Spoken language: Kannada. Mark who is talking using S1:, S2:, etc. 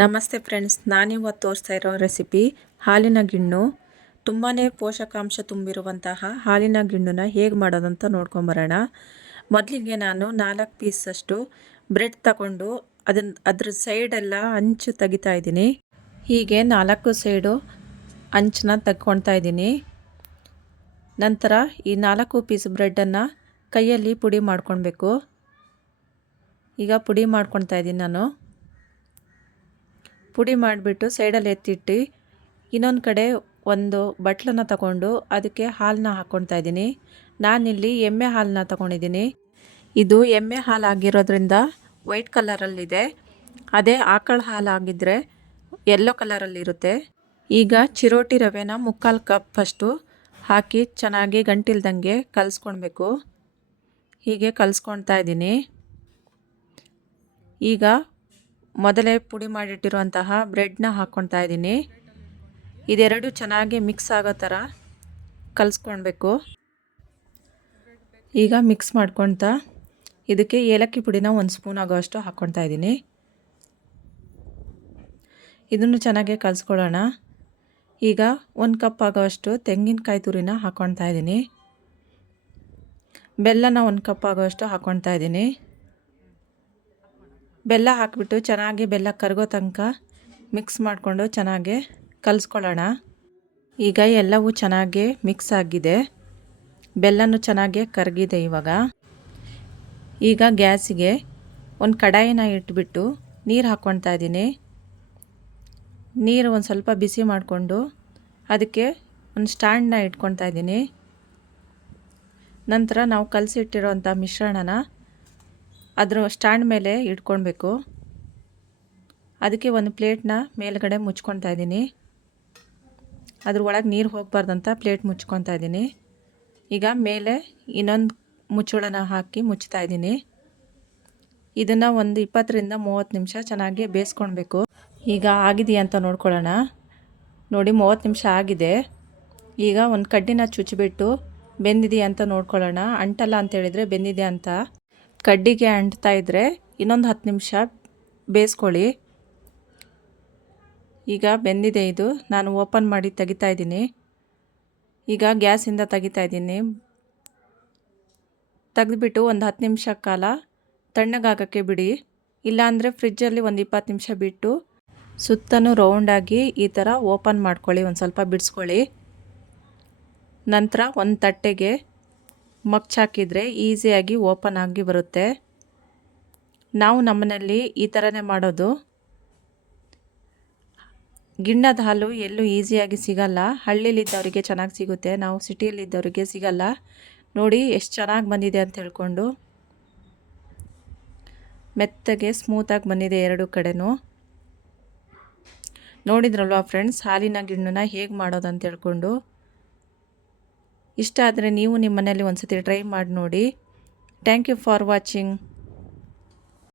S1: ನಮಸ್ತೆ ಫ್ರೆಂಡ್ಸ್, ನಾನಿವತ್ತು ತೋರಿಸ್ತಾ ಇರೋ ರೆಸಿಪಿ ಹಾಲಿನ ಗಿಣ್ಣು. ತುಂಬಾ ಪೋಷಕಾಂಶ ತುಂಬಿರುವಂತಹ ಹಾಲಿನ ಗಿಣ್ಣನ್ನ ಹೇಗೆ ಮಾಡೋದಂತ ನೋಡ್ಕೊಂಬರೋಣ ಮೊದಲಿಗೆ ನಾನು ನಾಲ್ಕು ಪೀಸಷ್ಟು ಬ್ರೆಡ್ ತಗೊಂಡು ಅದನ್ನ ಅದ್ರ ಸೈಡೆಲ್ಲ ಅಂಚು ತೆಗಿತಾ ಇದ್ದೀನಿ. ಹೀಗೆ ನಾಲ್ಕು ಸೈಡು ಅಂಚನ್ನ ತೆಗ್ಕೊಳ್ತಾ ಇದ್ದೀನಿ. ನಂತರ ಈ ನಾಲ್ಕು ಪೀಸ್ ಬ್ರೆಡ್ಡನ್ನು ಕೈಯಲ್ಲಿ ಪುಡಿ ಮಾಡ್ಕೊಳ್ಬೇಕು. ಈಗ ಪುಡಿ ಮಾಡ್ಕೊಳ್ತಾ ಇದ್ದೀನಿ ನಾನು. ಪುಡಿ ಮಾಡಿಬಿಟ್ಟು ಸೈಡಲ್ಲಿ ಎತ್ತಿಟ್ಟು ಇನ್ನೊಂದು ಕಡೆ ಒಂದು ಬಟ್ಲನ್ನು ತಗೊಂಡು ಅದಕ್ಕೆ ಹಾಲನ್ನ ಹಾಕ್ಕೊಳ್ತಾ ಇದ್ದೀನಿ. ನಾನಿಲ್ಲಿ ಎಮ್ಮೆ ಹಾಲನ್ನ ತಗೊಂಡಿದ್ದೀನಿ. ಇದು ಎಮ್ಮೆ ಹಾಲು ಆಗಿರೋದ್ರಿಂದ ವೈಟ್ ಕಲರಲ್ಲಿದೆ. ಅದೇ ಆಕಳ ಹಾಲು ಆಗಿದ್ದರೆ ಯೆಲ್ಲೋ ಕಲರಲ್ಲಿರುತ್ತೆ ಈಗ ಚಿರೋಟಿ ರವೆನ ಮುಕ್ಕಾಲು ಕಪ್ ಫಸ್ಟು ಹಾಕಿ ಚೆನ್ನಾಗಿ ಗಂಟಿಲ್ದಂಗೆ ಕಲಿಸ್ಕೊಳ್ಬೇಕು ಹೀಗೆ ಕಲಿಸ್ಕೊಳ್ತಾ ಇದ್ದೀನಿ. ಈಗ ಮೊದಲೇ ಪುಡಿ ಮಾಡಿಟ್ಟಿರುವಂತಹ ಬ್ರೆಡ್ನ ಹಾಕ್ಕೊಳ್ತಾ ಇದ್ದೀನಿ. ಇದೆರಡು ಚೆನ್ನಾಗಿ ಮಿಕ್ಸ್ ಆಗೋ ಥರ ಕಲಿಸ್ಕೊಳ್ಬೇಕು. ಈಗ ಮಿಕ್ಸ್ ಮಾಡ್ಕೊಳ್ತಾ ಇದಕ್ಕೆ ಏಲಕ್ಕಿ ಪುಡಿನ ಒಂದು ಸ್ಪೂನ್ ಆಗೋಷ್ಟು ಹಾಕ್ಕೊಳ್ತಾ ಇದ್ದೀನಿ. ಇದನ್ನು ಚೆನ್ನಾಗಿ ಕಲಿಸ್ಕೊಳ್ಳೋಣ. ಈಗ ಒಂದು ಕಪ್ ಆಗೋಷ್ಟು ತೆಂಗಿನಕಾಯಿ ತುರಿನ ಹಾಕ್ಕೊಳ್ತಾ ಇದ್ದೀನಿ. ಬೆಲ್ಲನ ಒಂದು ಕಪ್ ಆಗೋಷ್ಟು ಹಾಕ್ಕೊಳ್ತಾ ಇದ್ದೀನಿ. ಬೆಲ್ಲ ಹಾಕಿಬಿಟ್ಟು ಚೆನ್ನಾಗಿ ಬೆಲ್ಲ ಕರಗೋ ತನಕ ಮಿಕ್ಸ್ ಮಾಡಿಕೊಂಡು ಚೆನ್ನಾಗಿ ಕಲಿಸ್ಕೊಳ್ಳೋಣ. ಈಗ ಎಲ್ಲವೂ ಚೆನ್ನಾಗಿ ಮಿಕ್ಸ್ ಆಗಿದೆ. ಬೆಲ್ಲನೂ ಚೆನ್ನಾಗಿ ಕರಗಿದೆ ಇವಾಗ. ಈಗ ಗ್ಯಾಸಿಗೆ ಒಂದು ಕಡಾಯಿನ ಇಟ್ಬಿಟ್ಟು ನೀರು ಹಾಕ್ಕೊಳ್ತಾ ಇದ್ದೀನಿ. ನೀರು ಒಂದು ಸ್ವಲ್ಪ ಬಿಸಿ ಮಾಡಿಕೊಂಡು ಅದಕ್ಕೆ ಒಂದು ಸ್ಟ್ಯಾಂಡನ್ನ ಇಟ್ಕೊಳ್ತಾ ಇದ್ದೀನಿ. ನಂತರ ನಾವು ಕಲಸಿಟ್ಟಿರೋಂಥ ಮಿಶ್ರಣನ ಅದ್ರ ಸ್ಟ್ಯಾಂಡ್ ಮೇಲೆ ಇಟ್ಕೊಳ್ಬೇಕು. ಅದಕ್ಕೆ ಒಂದು ಪ್ಲೇಟ್ನ ಮೇಲ್ಗಡೆ ಮುಚ್ಕೊತಾ ಇದ್ದೀನಿ. ಅದ್ರ ಒಳಗೆ ನೀರು ಹೋಗಬಾರ್ದಂತ ಪ್ಲೇಟ್ ಮುಚ್ಕೊತಾ ಇದ್ದೀನಿ. ಈಗ ಮೇಲೆ ಇನ್ನೊಂದು ಮುಚ್ಚಳನ ಹಾಕಿ ಮುಚ್ತಾ ಇದ್ದೀನಿ. ಇದನ್ನು ಒಂದು ಇಪ್ಪತ್ತರಿಂದ ಮೂವತ್ತು ನಿಮಿಷ ಚೆನ್ನಾಗಿ ಬೇಯಿಸ್ಕೊಳ್ಬೇಕು. ಈಗ ಆಗಿದೆಯಾ ಅಂತ ನೋಡ್ಕೊಳ್ಳೋಣ. ನೋಡಿ, ಮೂವತ್ತು ನಿಮಿಷ ಆಗಿದೆ. ಈಗ ಒಂದು ಕಡ್ಡಿನ ಚುಚ್ಚಿಬಿಟ್ಟು ಬೆಂದಿದೆಯಾ ಅಂತ ನೋಡ್ಕೊಳ್ಳೋಣ. ಅಂಟಲ್ಲ ಅಂತ ಹೇಳಿದರೆ ಬೆಂದಿದೆ ಅಂತ. ಕಡ್ಡಿಗೆ ಅಂಟ್ತಾ ಇದ್ದರೆ ಇನ್ನೊಂದು ಹತ್ತು ನಿಮಿಷ ಬೇಯಿಸ್ಕೊಳ್ಳಿ. ಈಗ ಬೆಂದಿದೆ ಇದು. ನಾನು ಓಪನ್ ಮಾಡಿ ತೆಗಿತಾ ಇದ್ದೀನಿ. ಈಗ ಗ್ಯಾಸಿಂದ ತೆಗಿತಾ ಇದ್ದೀನಿ. ತೆಗೆದುಬಿಟ್ಟು ಒಂದು ಹತ್ತು ನಿಮಿಷ ಕಾಲ ತಣ್ಣಗಾಗೋಕ್ಕೆ ಬಿಡಿ. ಇಲ್ಲಾಂದರೆ ಫ್ರಿಜ್ಜಲ್ಲಿ ಒಂದು ಇಪ್ಪತ್ತು ನಿಮಿಷ ಬಿಟ್ಟು ಸುತ್ತಲೂ ರೌಂಡಾಗಿ ಈ ಥರ ಓಪನ್ ಮಾಡ್ಕೊಳ್ಳಿ. ಒಂದು ಸ್ವಲ್ಪ ಬಿಡಿಸ್ಕೊಳ್ಳಿ. ನಂತರ ಒಂದು ತಟ್ಟೆಗೆ ಮಗ್ಚಾಕಿದರೆ ಈಸಿಯಾಗಿ ಓಪನ್ ಆಗಿ ಬರುತ್ತೆ. ನಾವು ನಮ್ಮನಲ್ಲಿ ಈ ಥರನೇ ಮಾಡೋದು. ಗಿಣ್ಣದ ಹಾಲು ಎಲ್ಲೂ ಈಸಿಯಾಗಿ ಸಿಗಲ್ಲ. ಹಳ್ಳಿಲಿದ್ದವರಿಗೆ ಚೆನ್ನಾಗಿ ಸಿಗುತ್ತೆ. ನಾವು ಸಿಟಿಯಲ್ಲಿದ್ದವರಿಗೆ ಸಿಗಲ್ಲ. ನೋಡಿ ಎಷ್ಟು ಚೆನ್ನಾಗಿ ಬಂದಿದೆ ಅಂತ ಹೇಳ್ಕೊಂಡು. ಮೆತ್ತಗೆ ಸ್ಮೂತಾಗಿ ಬಂದಿದೆ ಎರಡು ಕಡೆನೂ. ನೋಡಿದ್ರಲ್ವಾ ಫ್ರೆಂಡ್ಸ್ ಹಾಲಿನ ಗಿಣ್ಣನ ಹೇಗೆ ಮಾಡೋದು ಹೇಳ್ಕೊಂಡು. ಇಷ್ಟ ಆದರೆ ನೀವು ನಿಮ್ಮ ಮನೇಲಿ ಒಂದು ಸತಿ ಟ್ರೈ ಮಾಡಿ ನೋಡಿ. Thank you for watching